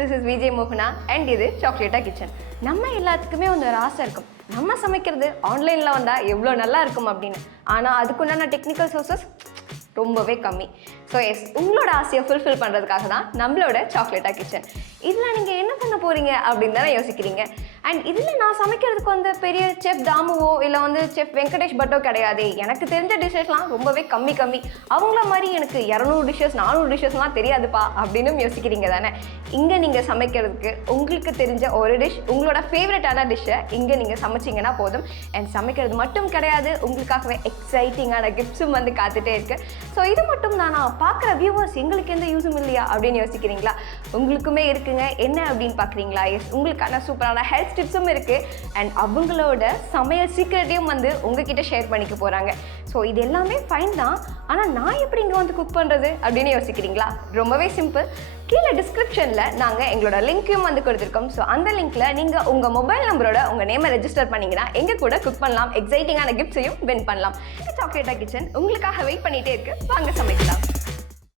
this is VJ Mohana and இது Chocolata kitchen. நம்ம எல்லாத்துக்குமே ஒரு ஆசை இருக்கும். நம்ம சமைக்கிறது ஆன்லைனில் வந்தால் எவ்வளோ நல்லா இருக்கும் அப்படின்னு. ஆனால் அதுக்குண்டான டெக்னிக்கல் சோர்சஸ் ரொம்பவே கம்மி. ஸோ எஸ், உங்களோட ஆசையை ஃபுல்ஃபில் பண்ணுறதுக்காக தான் நம்மளோட Chocolata kitchen. இதில் நீங்கள் என்ன பண்ண போகிறீங்க அப்படின்னு தானே யோசிக்கிறீங்க. அண்ட் இதில் நான் சமைக்கிறதுக்கு வந்து பெரிய செஃப் தாமுவோ இல்லை வந்து செஃப் வெங்கடேஷ் பட்டோ கிடையாது. எனக்கு தெரிஞ்ச டிஷ்ஷஸ்லாம் ரொம்பவே கம்மி. அவங்கள மாதிரி எனக்கு 200 டிஷ்ஷஸ் 400 டிஷ்ஷஸ்லாம் தெரியாதுப்பா அப்படின்னு யோசிக்கிறீங்க தானே. இங்கே நீங்கள் சமைக்கிறதுக்கு உங்களுக்கு தெரிஞ்ச ஒரு டிஷ், உங்களோட ஃபேவரட்டான டிஷ்ஷை இங்கே நீங்கள் சமைச்சிங்கன்னா போதும். அண்ட் சமைக்கிறது மட்டும் கிடையாது, உங்களுக்காகவே எக்ஸைட்டிங்கான கிஃப்ட்ஸும் வந்து காத்துட்டே இருக்குது. ஸோ இது மட்டும் தானா, பார்க்குற வியூவர்ஸ் எங்களுக்கு எந்த யூஸும் இல்லையா அப்படின்னு யோசிக்கிறீங்களா? உங்களுக்குமே இருக்குங்க. என்ன அப்படின்னு பார்க்குறீங்களா? எஸ், உங்களுக்கான சூப்பரான ஹெல்த் டிப்ஸும் இருக்குது. அண்ட் அவங்களோட சமையல் சீக்ரெட்டையும் வந்து உங்ககிட்ட ஷேர் பண்ணிக்க போகிறாங்க. ஸோ இது எல்லாமே ஃபைன் தான், ஆனால் நான் எப்படி இங்கே வந்து குக் பண்ணுறது அப்படின்னு யோசிக்கிறீங்களா? ரொம்பவே சிம்பிள். கீழே டிஸ்கிரிப்ஷனில் நாங்கள் எங்களோட லிங்க்கையும் வந்து கொடுத்துருக்கோம். ஸோ அந்த லிங்க்கில் நீங்கள் உங்கள் மொபைல் நம்பரோட உங்கள் நேமை ரெஜிஸ்டர் பண்ணிங்கன்னா எங்கள் கூட குக் பண்ணலாம், எக்ஸைட்டிங்கான கிஃப்ட்ஸையும் வின் பண்ணலாம். Chocolata கிச்சன் உங்களுக்காக வெயிட் பண்ணிகிட்டே இருக்கு. வாங்க சமைக்கலாம்.